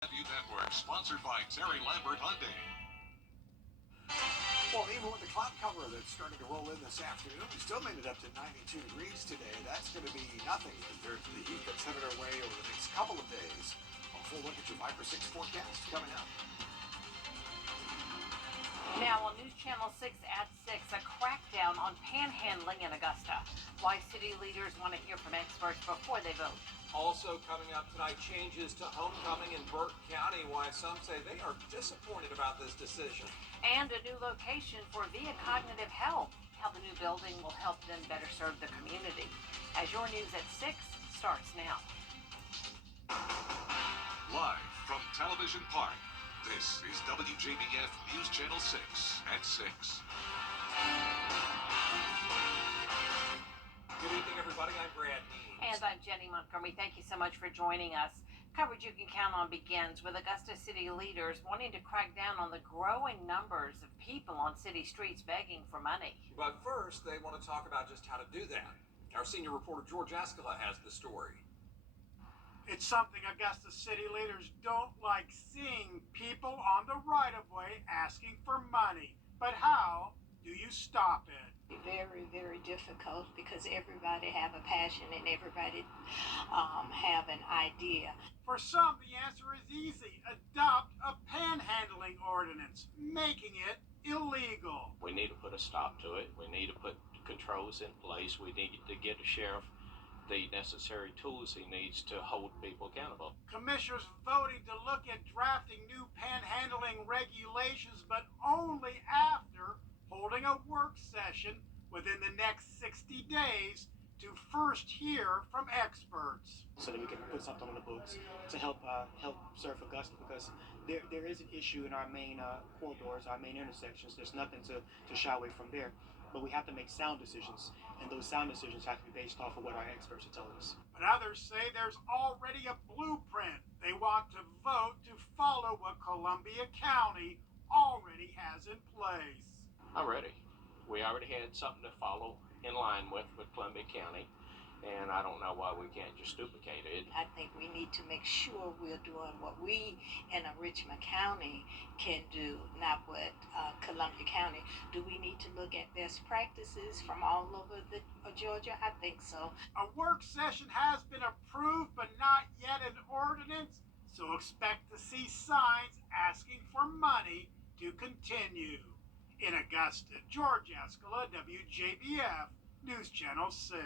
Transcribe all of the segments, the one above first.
Network, sponsored by Terry Lambert Hyundai. Well, even with the cloud cover that's starting to roll in this afternoon, we still made it up to 92 degrees today. That's going to be nothing compared to the heat that's headed our way over the next couple of days. A full look at your 5 or 6 forecast coming up. Now on News Channel 6 at 6, a crackdown on panhandling in Augusta. Why city leaders want to hear from experts before they vote. Also coming up tonight, changes to homecoming in Burke County. Why some say they are disappointed about this decision. And a new location for Via Cognitive Health. How the new building will help them better serve the community. As your news at 6 starts now. Live from Television Park, this is WJBF News Channel 6 at 6. Good evening, everybody. I'm Brad Means. And I'm Jenny Montgomery. Thank you so much for joining us. Coverage you can count on begins with Augusta city leaders wanting to crack down on the growing numbers of people on city streets begging for money. But first, they want to talk about just how to do that. Our senior reporter George Escala has the story. It's something Augusta city leaders don't like seeing, people on the right-of-way asking for money. But how do you stop it? Very, very difficult because everybody have a passion and everybody have an idea. For some, the answer is easy. Adopt a panhandling ordinance, making it illegal. We need to put a stop to it. We need to put controls in place. We need to get the sheriff the necessary tools he needs to hold people accountable. Commissioners voting to look at drafting new panhandling regulations, but only after holding a work session within the next 60 days to first hear from experts. So that we can put something on the books to help serve Augusta, because there is an issue in our main corridors, our main intersections. There's nothing to shy away from there. But we have to make sound decisions, and those sound decisions have to be based off of what our experts are telling us. But others say there's already a blueprint. They want to vote to follow what Columbia County already has in place. I'm ready. We already had something to follow in line with Columbia County, and I don't know why we can't just duplicate it. I think we need to make sure we're doing what we in Richmond County can do, not what Columbia County. Do we need to look at best practices from all over Georgia? I think so. A work session has been approved, but not yet an ordinance, so expect to see signs asking for money to continue. In Augusta, George Escala, WJBF, News Channel 6.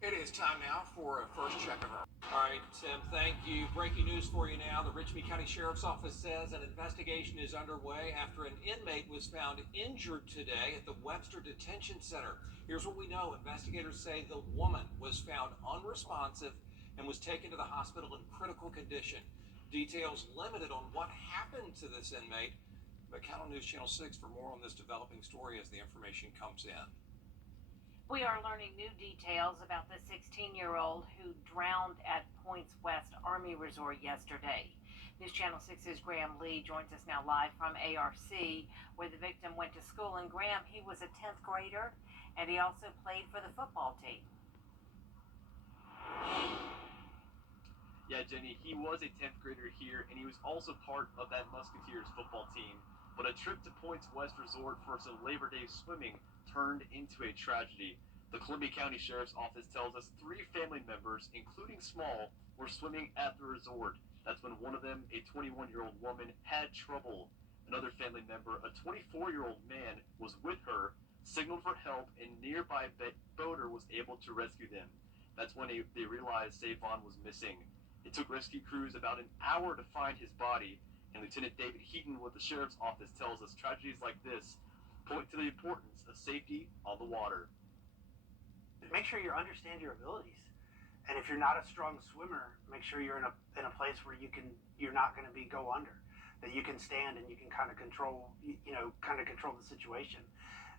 It is time now for a first check of our. All right, Tim, thank you. Breaking news for you now. The Richmond County Sheriff's Office says an investigation is underway after an inmate was found injured today at the Webster Detention Center. Here's what we know. Investigators say the woman was found unresponsive and was taken to the hospital in critical condition. Details limited on what happened to this inmate. But count on News Channel 6 for more on this developing story as the information comes in. We are learning new details about the 16-year-old who drowned at Points West Army Resort yesterday. News Channel 6's Graham Lee joins us now live from ARC, where the victim went to school. And Graham, he was a 10th grader, and he also played for the football team. Yeah, Jenny, he was a 10th grader here, and he was also part of that Musketeers football team. But a trip to Points West Resort for some Labor Day swimming turned into a tragedy. The Columbia County Sheriff's Office tells us 3 family members, including Small, were swimming at the resort. That's when one of them, a 21-year-old woman, had trouble. Another family member, a 24-year-old man, was with her, signaled for help, and nearby boater was able to rescue them. That's when they realized Savon was missing. It took rescue crews about an hour to find his body. And Lieutenant David Heaton with the Sheriff's Office tells us tragedies like this point to the importance of safety on the water. Make sure you understand your abilities. And if you're not a strong swimmer, make sure you're in a place where you're not going to go under, that you can stand and you can kind of control the situation,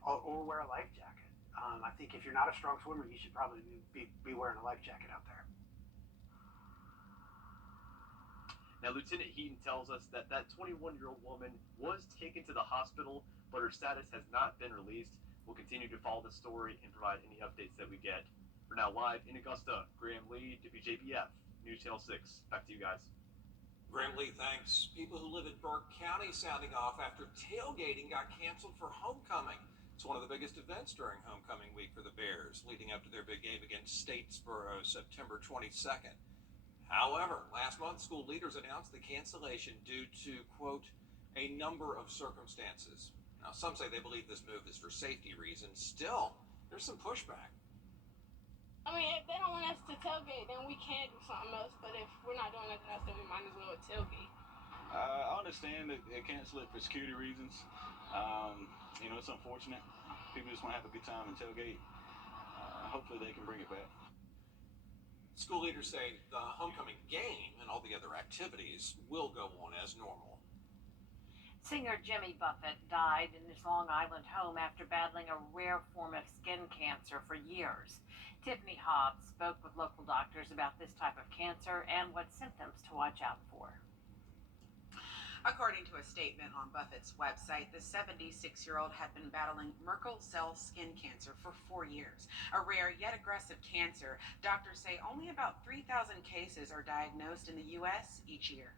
or wear a life jacket. I think if you're not a strong swimmer, you should probably be wearing a life jacket out there. Now, Lieutenant Heaton tells us that 21-year-old woman was taken to the hospital, but her status has not been released. We'll continue to follow the story and provide any updates that we get. For now, live in Augusta, Graham Lee, WJBF, News Channel 6. Back to you guys. Graham Lee, thanks. People who live in Burke County sounding off after tailgating got canceled for homecoming. It's one of the biggest events during homecoming week for the Bears, leading up to their big game against Statesboro September 22nd. However, last month, school leaders announced the cancellation due to, quote, a number of circumstances. Now, some say they believe this move is for safety reasons. Still, there's some pushback. I mean, if they don't want us to tailgate, then we can do something else. But if we're not doing nothing else, then we might as well tailgate. I understand that they cancel it for security reasons. It's unfortunate. People just want to have a good time and tailgate. Hopefully they can bring it back. School leaders say the homecoming game and all the other activities will go on as normal. Singer Jimmy Buffett died in his Long Island home after battling a rare form of skin cancer for years. Tiffany Hobbs spoke with local doctors about this type of cancer and what symptoms to watch out for. According to a statement on Buffett's website, the 76-year-old had been battling Merkel cell skin cancer for 4 years. A rare yet aggressive cancer. Doctors say only about 3,000 cases are diagnosed in the U.S. each year.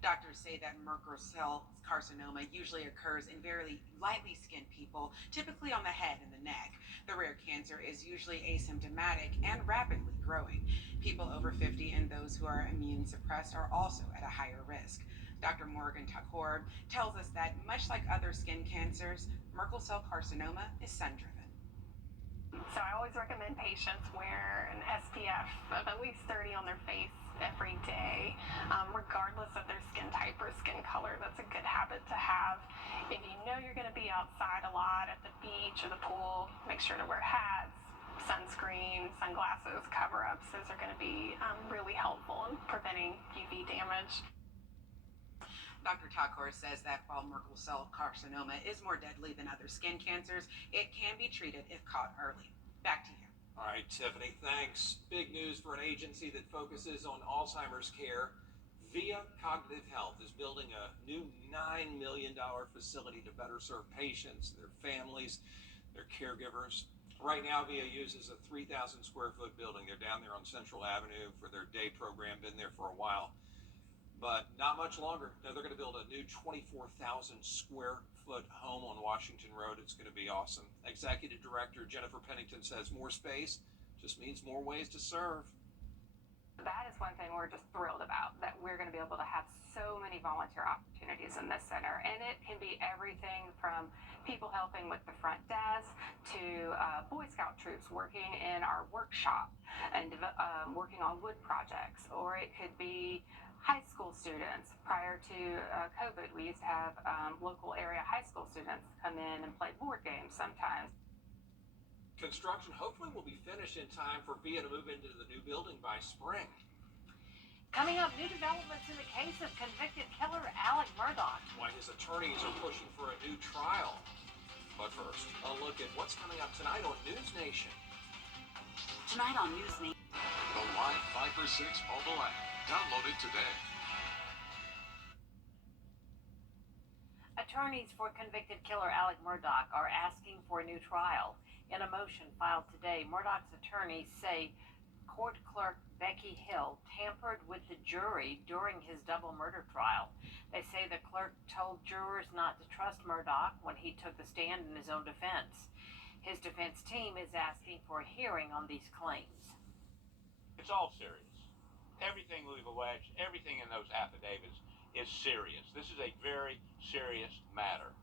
Doctors say that Merkel cell carcinoma usually occurs in very lightly skinned people, typically on the head and the neck. The rare cancer is usually asymptomatic and rapidly growing. People over 50 and those who are immune suppressed are also at a higher risk. Dr. Morgan Takor tells us that much like other skin cancers, Merkel cell carcinoma is sun-driven. So I always recommend patients wear an SPF of at least 30 on their face every day, regardless of their skin type or skin color. That's a good habit to have. If you know you're going to be outside a lot at the beach or the pool, make sure to wear hats, sunscreen, sunglasses, cover-ups. Those are going to be really helpful in preventing UV damage. Dr. Takor says that while Merkel cell carcinoma is more deadly than other skin cancers, it can be treated if caught early. Back to you. All right, Tiffany, thanks. Big news for an agency that focuses on Alzheimer's care. Via Cognitive Health is building a new $9 million facility to better serve patients, their families, their caregivers. Right now, Via uses a 3,000 square foot building. They're down there on Central Avenue for their day program, been there for a while. But not much longer. No, they're going to build a new 24,000 square foot home on Washington Road. It's going to be awesome. Executive Director Jennifer Pennington says more space just means more ways to serve. That is one thing we're just thrilled about, that we're going to be able to have so many volunteer opportunities in this center. And it can be everything from people helping with the front desk to Boy Scout troops working in our workshop and working on wood projects, or it could be high school students. Prior to COVID, we used to have local area high school students come in and play board games sometimes. Construction hopefully will be finished in time for Via to move into the new building by spring. Coming up, new developments in the case of convicted killer Alec Murdaugh. Why his attorneys are pushing for a new trial. But first, a look at what's coming up tonight on News Nation. Tonight on News Nation. The live 5 for 6 mobile app. Download it today. Attorneys for convicted killer Alec Murdaugh are asking for a new trial. In a motion filed today, Murdaugh's attorneys say court clerk Becky Hill tampered with the jury during his double murder trial. They say the clerk told jurors not to trust Murdaugh when he took the stand in his own defense. His defense team is asking for a hearing on these claims. It's all serious. Everything we've alleged, everything in those affidavits is serious. This is a very serious matter.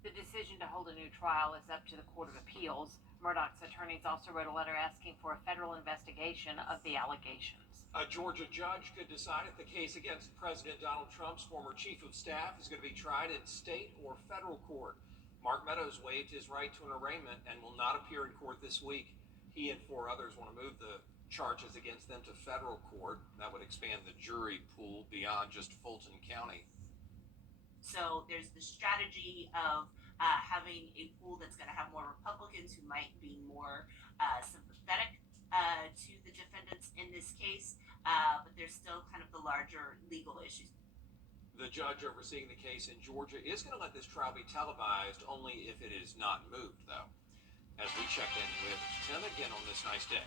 The decision to hold a new trial is up to the Court of Appeals. Murdaugh's attorneys also wrote a letter asking for a federal investigation of the allegations. A Georgia judge could decide if the case against President Donald Trump's former chief of staff is going to be tried in state or federal court. Mark Meadows waived his right to an arraignment and will not appear in court this week. He and 4 others want to move the charges against them to federal court. That would expand the jury pool beyond just Fulton County. So there's the strategy of having a pool that's going to have more Republicans who might be more sympathetic to the defendants in this case, but there's still kind of the larger legal issues. The judge overseeing the case in Georgia is going to let this trial be televised only if it is not moved, though. As we check in with Tim again on this nice day.